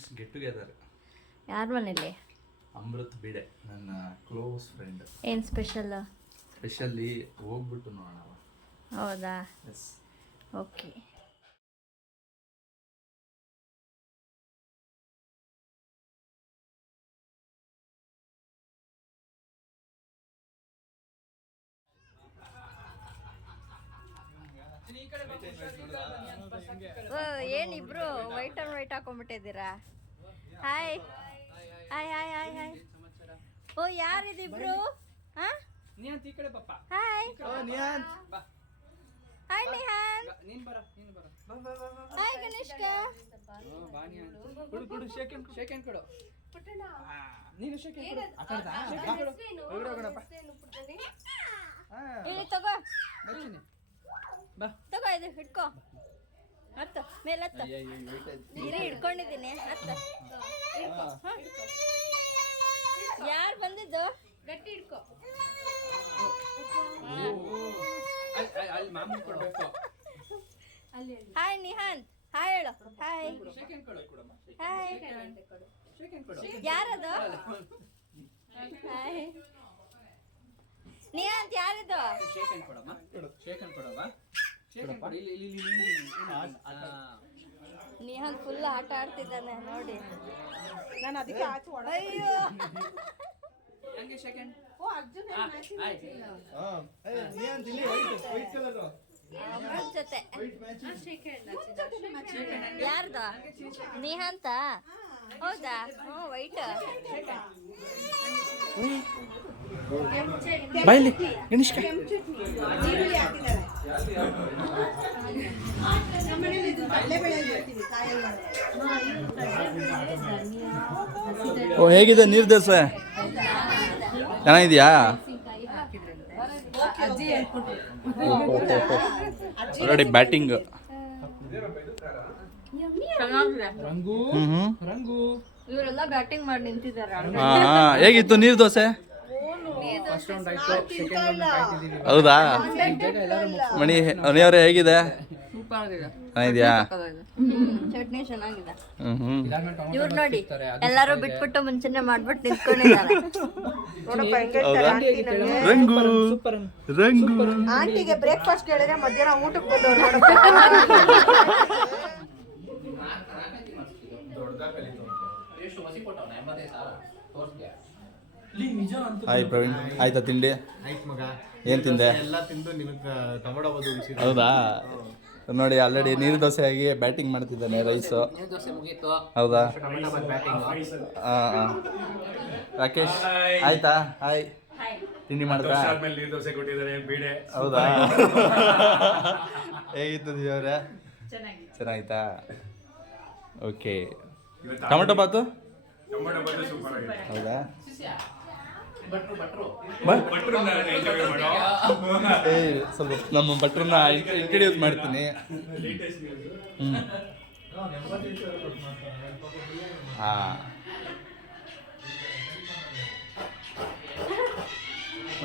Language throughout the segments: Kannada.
Friends get together. ಯಾರ ಮನೇಲಿ? ಅಮೃತ್ ಬಿಡೆ, ನನ್ನ ಕ್ಲೋಸ್ ಫ್ರೆಂಡ್. ಏನು ಸ್ಪೆಷಲಿ ಹೋಗ್ಬಿಟ್ಟು ನೋಡೋಣ. ಹೌದಾ? ಎಸ್. ಓಕೆ. ಏನಿಬ್ರು ವೈಟ್ ಅಂಡ್ ವೈಟ್ ಹಾಕೊಂಡ್ಬಿಟ್ಟಿದ್ದೀರಾ? Hi hi hi hi hi. ಓ ಯಾರಿದಿಬ್ರು? ಹಾಂ ಹಾಯ್ ಹಾಯ್ ನಿಹಾನ್. ಹಾಯ್ ಗಣೇಶ್ಕ. ಇಲ್ಲಿ ತಗೋ ತಗೋ, ಇದು ಹಿಡ್ಕೋ. ಹತ್ತು ಮೇಲೆ ಹತ್ತು. ಇರಿ ಹಿಡ್ಕೊಂಡಿದ್ದೀನಿ. ಹತ್ತು. ಯಾರು ಬಂದಿದ್ದು? ಗಟ್ಟಿ ಹಿಡ್ಕೋ. ಹಾಯ್ ನಿಹಾನ್, ಹಾಯ್ ಹೇಳು. Hi hi. ಯಾರದು? ಹಾಯ್ ನಿಹಾಂತ್, ಯಾರಿದು? ನಿಹಾನ್ ಫುಲ್ ಆಟ ಆಡ್ತಿದ್ದಾನೆ ನೋಡಿ. ಅಯ್ಯೋ ಅಮೃತ್ ಜೊತೆ ಯಾರ್ದು? ನಿಹಾಂತ? ಹೌದಾ? ಹ್ಞೂ ವೈಟ್. ಬಾಯ್ಲಿ ಗಣೇಶ್ಕ. ಓ ಹೇಗಿದೆ ನೀರು ದೋಸೆ? ಚೆನ್ನಾಗಿದೆಯಾ? Already batting. ಇವರೆಲ್ಲ ಬ್ಯಾಟಿಂಗ್ ಮಾಡಿ ನಿಂತಿದ್ದಾರೆ. ಹೇಗಿತ್ತು ನೀರು ದೋಸೆ? ಹೌದಾ? ಮಣಿ ಮಣಿಯವರೇ ಹೇಗಿದೆ? ಚೆನ್ನಾಗಿದ್ಯಾ? ಚಟ್ನಿ ಚೆನ್ನಾಗಿದೆ. ಇವ್ರು ನೋಡಿ ಎಲ್ಲಾರು ಬಿಟ್ಬಿಟ್ಟು ಮುಂಚೆನೆ ಮಾಡ್ಬಿಟ್ಟು ನಿಂತ್ಕೊಂಡಿದ್ದಾರೆ. ರಂಗು ರಂಗು ಆಂಟಿಗೆ ಬ್ರೇಕ್ಫಾಸ್ಟ್ ಕೇಳಿದ್ರೆ ಮಧ್ಯಾಹ್ನ ಊಟಕ್ಕೆ ಬಂದವರು. ಹಾಯ್ ಪ್ರವೀಣ್, ಆಯ್ತಾ ತಿಂಡಿ? ಆಯ್ತು ಮಗ. ಏನು ತಿಂದೆ? ಎಲ್ಲ ತಿಂದು ನಿಮಗೆ ಟೊಮೊಟೊ ಬದು ಉಳಿಸಿದೆ. ಹೌದಾ? ನೋಡಿ ಆಲ್ರೆಡಿ ನೀರು ದೋಸೆ ಆಗಿ ಬ್ಯಾಟಿಂಗ್ ಮಾಡ್ತಿದ್ದಾನೆ ರೈಸು. ಹೌದಾ? ಹಾಂ. ರಾಕೇಶ್ ಆಯ್ತಾ? ಹಾಯ್. ತಿಂಡಿ ಮಾಡಿದ್ರಾ? ಹೌದಾ? ಹೇಗಿತ್ತು ದಿವ್ಯವ್ರೆ? ಚೆನ್ನಾಗಿತ್ತಾ? ಓಕೆ. ಟೊಮೊಟೊ ಬಾತು? ಹೌದಾ? ಸ್ವಲ್ಪ ನಮ್ಮ ಭಟ್ರನ್ನ ಇಂಟ್ರಡ್ಯೂಸ್ ಮಾಡ್ತೀನಿ. ಹಾಂ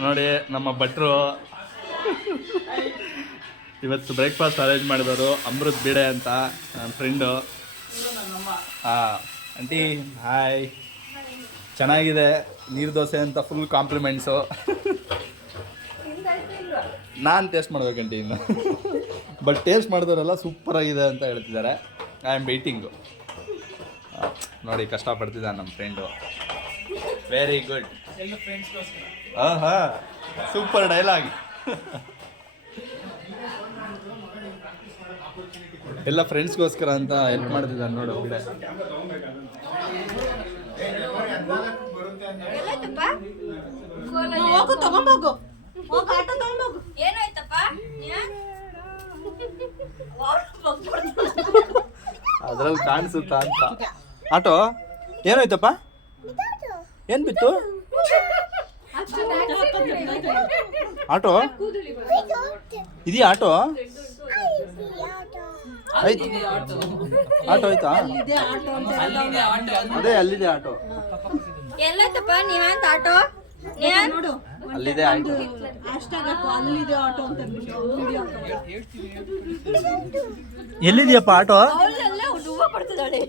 ನೋಡಿ ನಮ್ಮ ಭಟ್ರು ಇವತ್ತು ಬ್ರೇಕ್ಫಾಸ್ಟ್ ಅರೇಂಜ್ ಮಾಡಿದವರು ಅಮೃತ್ ಬಿಡೆ ಅಂತ ನನ್ನ ಫ್ರೆಂಡು. ಹಾಂ ಆಂಟಿ ಹಾಯ್. ಚೆನ್ನಾಗಿದೆ ನೀರು ದೋಸೆ ಅಂತ ಫುಲ್ ಕಾಂಪ್ಲಿಮೆಂಟ್ಸು. ನಾನು ಟೇಸ್ಟ್ ಮಾಡ್ಬೇಕಂಟಿ ಇನ್ನು, ಬಟ್ ಟೇಸ್ಟ್ ಮಾಡಿದವರೆಲ್ಲ ಸೂಪರಾಗಿದೆ ಅಂತ ಹೇಳ್ತಿದ್ದಾರೆ. I am waiting. ನೋಡಿ ಕಷ್ಟಪಡ್ತಿದ್ದಾನೆ ನಮ್ಮ ಫ್ರೆಂಡು. Very good. ಹಾಂ ಹಾಂ ಸೂಪರ್ ಡೈಲಾಗ್. ಎಲ್ಲ ಫ್ರೆಂಡ್ಸ್ಗೋಸ್ಕರ ಅಂತ ಹೆಲ್ಪ್ ಮಾಡ್ತಿದ್ದಾನೆ ನೋಡು ಬಿಡೆ. ತಗೊಂಬೋಗು. ಏನಾಯ್ತಪ್ಪ? ಅದ್ರಲ್ಲಿ ಕಾಣಿಸುತ್ತಾ ಅಂತ. ಆಟೋ ಏನಾಯ್ತಪ್ಪ? ಏನು ಬಿತ್ತು? ಆಟೋ ಇದೆಯಾ? ಆಟೋ ಆಟೋ ಆಯ್ತಾ? ಅದೇ ಅಲ್ಲಿದೆ ಆಟೋ. ಎಲ್ಲೈತಪ್ಪ ನಿಹಾಂತ್ ಆಟೋ? ನೋಡು ಅಲ್ಲಿದೆ ಆಟೋ. ಎಲ್ಲಿದೆಯಪ್ಪ ಆಟೋ? ಅವಳೆಲ್ಲ ಉಡುವ ಪಡ್ತಿದ್ದಾಳೆ.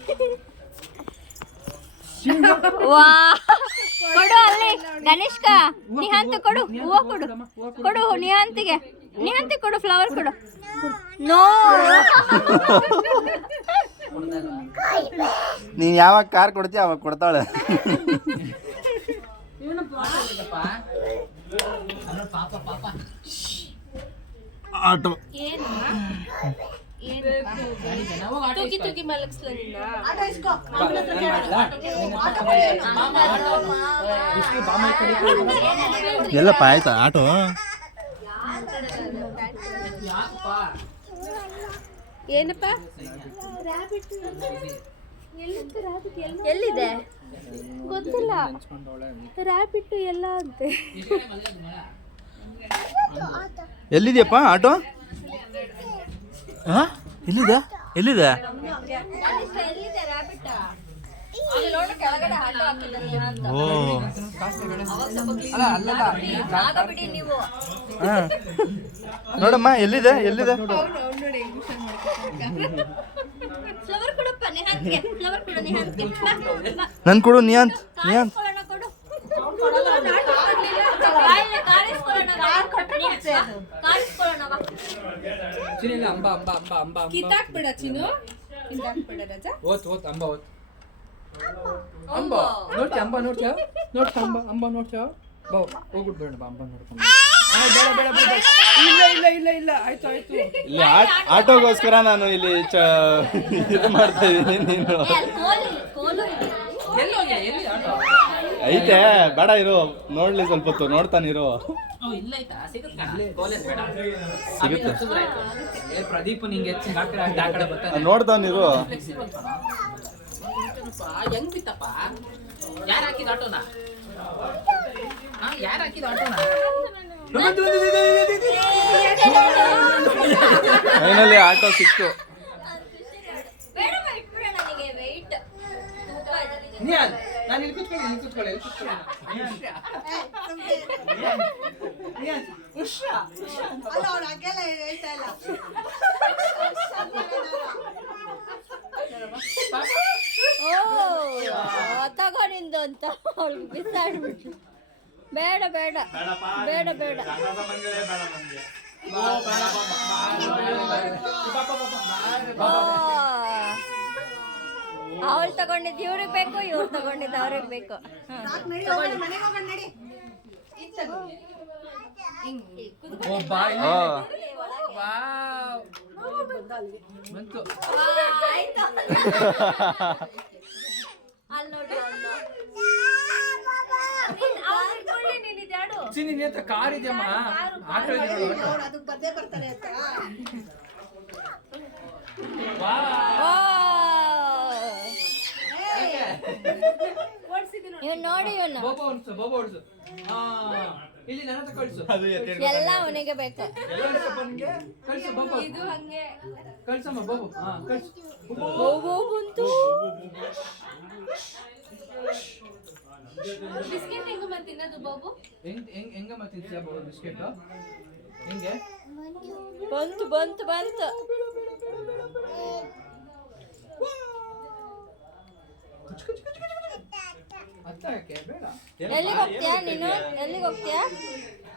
ವಾ ಕೊಡು ಅಲ್ಲಿ ಗಣೇಶ್ಕ ನಿಹಾಂತ ಕೊಡು ಹೂವು ಕೊಡು ಕೊಡು ನಿಹಾಂತಿಗೆ ಕೊಡು ಫ್ಲವರ್ ಕೊಡು ನೋ ನೀನ್ ಯಾವಾಗ ಕಾರ್ ಕೊಡ್ತೀಯ ಅವಾಗ ಕೊಡ್ತಾಳೆ ಆಟೋ ತೂಗಿ ತೂಗಿ ಮಲಗಿಸ್ಲ ನಿನ್ನ ಆಟೋ ಇಸ್ಕೋ ಎಲ್ಲಪ್ಪ ಆಯ್ತಾ ಆಟೋ ಏನಪ್ಪ ಎಲ್ಲಿದೆ ಗೊತ್ತಿಲ್ಲ ರ್ಯಾಪಿಡ್ ಎಲ್ಲ ಅಂತೆ ಎಲ್ಲಿದೆಯಪ್ಪ ಆಟೋ ಎಲ್ಲಿದೆ ಎಲ್ಲಿದೆ ಎಲ್ಲಿದೆ ರ್ಯಾಪಿಡ್ ಅಲ್ಲಿ ನೋಡು ಕೆಳಗಡೆ ಆಟೋ ಹಾಕಿದ್ದಾರೆ ಅಂತ ಓ ಜಾಗ ಬಿಡಿ ನೀವು ನೋಡಮ್ಮ ಎಲ್ಲಿದೆ ಎಲ್ಲಿದೆ ಫ್ಲವರ್ ಕೊಡಪ್ಪ ನಿಹಾಂತ್ಗೆ ಫ್ಲವರ್ ಕೊಡು ನಿಹಾಂತ್ಗೆ ನನ್ ಕೊಡು ನಿಯಾಂತ್ ನಿಯಾಂತ್ ಕಿತ್ತಾಕ್ಬಿಡ ಚಿನ್ನು ಕಿತ್ತಾಕ್ಬಿಡ ರಜಾ ಓತ್ ಅಂಬ ಓತ್ ಅಂಬ ನೋಡ್ತಿ ಅಂಬ ನೋಡ್ತೀಯ ಅಂಬ ನೋಡ್ತೀಯ ಬಾ ಹೋಗ್ಬಿಟ್ಟು ಬೇಡ ಬಾ ಅಂಬ ನೋಡ್ಕೊಂಡು ಇಲ್ಲ ಆಯ್ತು ಇಲ್ಲಿ ಆಟೋಗೋಸ್ಕರ ನಾನು ಇಲ್ಲಿ ಇದು ಮಾಡ್ತಾ ಇದ್ದೀನಿ ನೀನು ಎಲ್ಲಿ ಆಟೋ ಐತೆ ಬೇಡ ಇರು ನೋಡ್ಲಿ ಸ್ವಲ್ಪ ಹೊತ್ತು ನೋಡ್ತಾನಿರು ಸಿಗುತ್ತೆ ಪ್ರದೀಪ್ ನಿಂಗೆ ಆ ಕಡೆ ಬರ್ತಾನೆ ನೋಡ್ತಾನಿರು ಹೆಂಗ್ ಬಿತ್ತಪ್ಪ ಯಾರು ಹಾಕಿದ ಆಟೋನ ಯಾರು ಹಾಕಿದ ಆಟೋನ ಫೈನಲಿ ಆಟೋ ಸಿಕ್ತು ನಾನು ಇಲ್ಲಿ ಕೂತ್ಕೊಳ್ಳಿ ಅಲ್ಲ ಅವ್ಳು ಹಂಗೆಲ್ಲ ಹೇಳ್ತಾ ಇಲ್ಲ ತಗೊಂಡಿಂದು ಅಂತ ಅವ್ಳಿಗೆ ಬಿಸಾಡ್ಬಿಟ್ರು ಬೇಡ ಬೇಡ ಬೇಡ ಬೇಡ ಅವಳು ತಗೊಂಡಿದ್ದು ಇವ್ರಿಗೆ ಬೇಕು ಇವ್ರು ತಗೊಂಡಿದ್ದು ಅವ್ರಿಗೆ ಬೇಕು ಮನೆಗೆ ಹೋಗೋಣ ನಡಿ ಬಂತು ಅಲ್ಲಿ ನೋಡಿ ನಿನ್ನ ಹತ್ರ ಕಾರ್ ಇದೆಯಮ್ಮ ಆಟೋ ಇದೆ ಅವ್ರು ಅದಕ್ಕೆ ಬಂದೇ ಬರ್ತಾರೆ ಅಂತ ಇವ್ನು ನೋಡಿ ಇವನು ಬಾಬಾ ಓಡಿಸು ಇಲ್ಲಿ ನನ್ನ ಹತ್ರ ಕಳಿಸು ಎಲ್ಲ ಅವನಿಗೆ ಬೇಕು ಕಳಿಸು ಬಾಬಾ ಇದು ಹಂಗೆ ಕಳ್ಸಮ್ಮ ಬಾಬು ಕಳ್ಸು ಬಂತು ಬಿಸ್ಕೆಟ್ ಹೆಂಗ ಮತ್ತೆ ತಿನ್ನೋದು ಬಾಬು ಹೆಂಗ ಮತ್ತೆ ಬಾಬು ಬಿಸ್ಕೆಟ್ ಹೆಂಗೆ ಬಂತು ಬಂತು ಬಂತು ಅತ್ತಕ್ಕೆ ಬೇಡ ಎಲ್ಲಿಗೆ ಹೋಗ್ತೀಯಾ ನೀನು ಎಲ್ಲಿಗೆ ಹೋಗ್ತೀಯಾ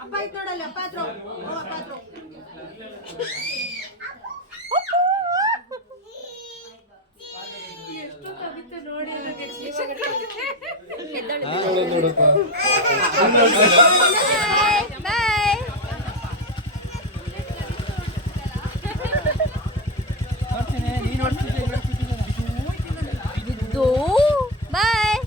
ಅಪ್ಪ ಇತ್ತು ನೋಡಲ್ಲಿ ಅಪ್ಪ ಹತ್ರ ಅಪ್ಪ ಹತ್ರ ಎಷ್ಟು ಕವಿತೆ ನೋಡಿ ಬಾಯ್ ಇದು ಬಾಯ್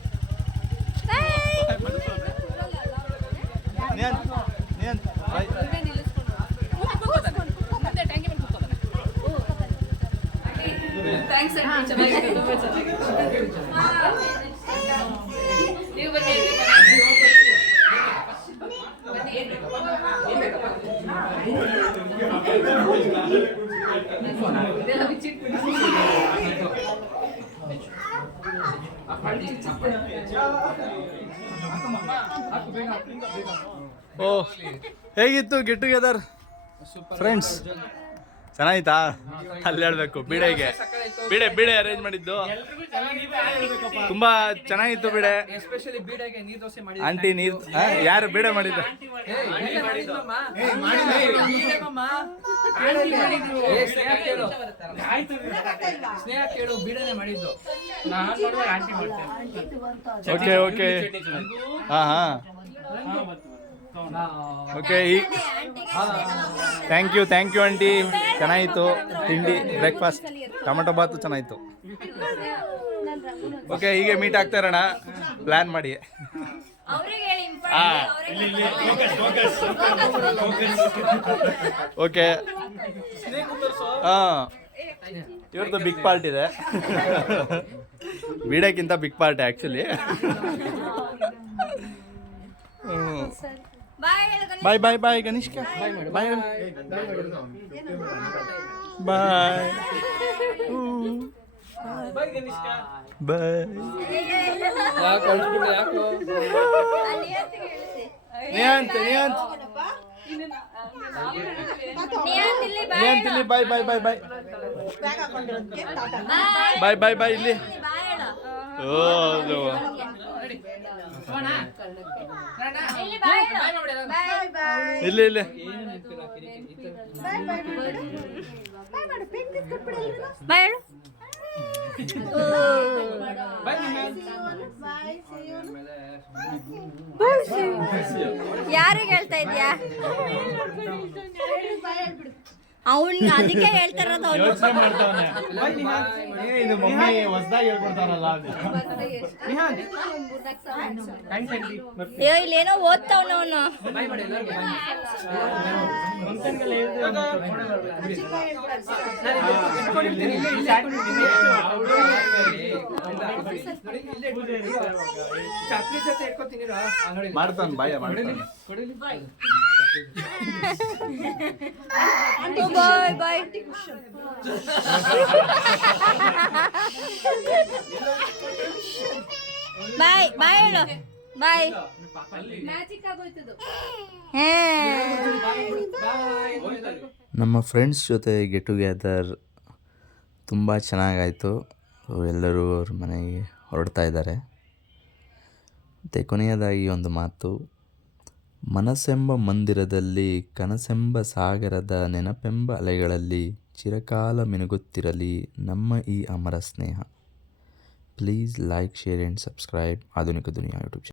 ಓ ಹೇಗಿತ್ತು ಗೆಟ್ ಟುಗೆದರ್ ಫ್ರೆಂಡ್ಸ್ ಚೆನ್ನಾಯ್ತಾ ಅಲ್ಲಿ ಹೇಳ್ಬೇಕು ಬೀಡೆಗೆ ಬೀಡೆ ಅರೇಂಜ್ ಮಾಡಿದ್ದು ತುಂಬಾ ಚೆನ್ನಾಗಿತ್ತು ಬೀಡೆ. ಎಸ್ಪೆಷಲಿ ಬೀಡೆಗೆ ನೀರ್ ದೋಸೆ ಮಾಡಿ ಆಂಟಿ ನೀರು ಯಾರು ಬೀಡೆ ಮಾಡಿದ್ದು? ಸ್ನೇಹ ಕೇಳು ಬೀಡನೆ ಮಾಡಿದ್ದು. ಓಕೆ ಓಕೆ ಹಾಂ ಓಕೆ ಥ್ಯಾಂಕ್ ಯು ಆಂಟಿ. ಚೆನ್ನಾಗಿತ್ತು ತಿಂಡಿ, ಬ್ರೇಕ್ಫಾಸ್ಟ್, ಟೊಮೆಟೊ ಬಾತು ಚೆನ್ನಾಗಿತ್ತು. ಓಕೆ ಹೀಗೆ ಮೀಟ್ ಆಗ್ತಾ ಇರೋಣ, ಪ್ಲ್ಯಾನ್ ಮಾಡಿ. ಓಕೆ ಹಾಂ ಇವ್ರದ್ದು ಬಿಗ್ ಪಾರ್ಟ್ ಇದೆ. ಬೀಡಕ್ಕಿಂತ ಬಿಗ್ ಪಾರ್ಟ್ ಆ್ಯಕ್ಚುಲಿ. ಬಾಯ್ ಗಣೇಶ್ಕ ಬಾಯ್ ಬಾಯ್ ಯಾಕೋ ನಿಯಾಂತ್ ಬಾಯ್ ಬ್ಯಾಗ್ ಹಾಕೊಂಡಿರೋದಕ್ಕೆ ಬಾಯ್ ಇಲ್ಲಿ. ಓ ಇಲ್ಲಿ ಬಾಯ್ ಹೇಳು. ಯಾರಿಗೆ ಹೇಳ್ತಾ ಇದ್ಯಾ? ಅವ್ನ್ ಅದಕ್ಕೆ ಹೇಳ್ತಾ ಇರೋದು ಅವನು. ಇದು ಮಮ್ಮಿ ಹೊಸದಾಗಿ ಹೇಳ್ಕೊಡ್ತಾರಲ್ಲ ಅಯ್ಯೋ ಇಲ್ಲೇನೋ ಓದ್ತಾವನ ಅವನು. ಚಾಕ್ರಿ ಜೊತೆ ಇಟ್ಕೊತೀನಿ ಮಾಡ್ತಾನೆ ಬಾಯ ಮಾಡ್ತಾನೆ. ಬಾಯ್ ಹೇಳು ಬಾಯ್. ಮ್ಯಾಜಿಕ್ ಆಗೋಯ್ತದು. ನಮ್ಮ ಫ್ರೆಂಡ್ಸ್ ಜೊತೆ ಗೆಟ್ ಟುಗೆದರ್ ತುಂಬ ಚೆನ್ನಾಗಾಯಿತು. ಎಲ್ಲರೂ ಅವ್ರ ಮನೆಗೆ ಹೊರಡ್ತಾ ಇದ್ದಾರೆ. ಮತ್ತು ಕೊನೆಯದಾಗಿ ಒಂದು ಮಾತು, ಮನಸ್ಸೆಂಬ ಮಂದಿರದಲ್ಲಿ ಕನಸೆಂಬ ಸಾಗರದ ನೆನಪೆಂಬ ಅಲೆಗಳಲ್ಲಿ ಚಿರಕಾಲ ಮಿನುಗುತ್ತಿರಲಿ ನಮ್ಮ ಈ ಅಮರ ಸ್ನೇಹ. Please like, share and subscribe ಆಧುನಿಕ ದುನಿಯಾ ಯೂಟ್ಯೂಬ್ ಚಾನಲ್.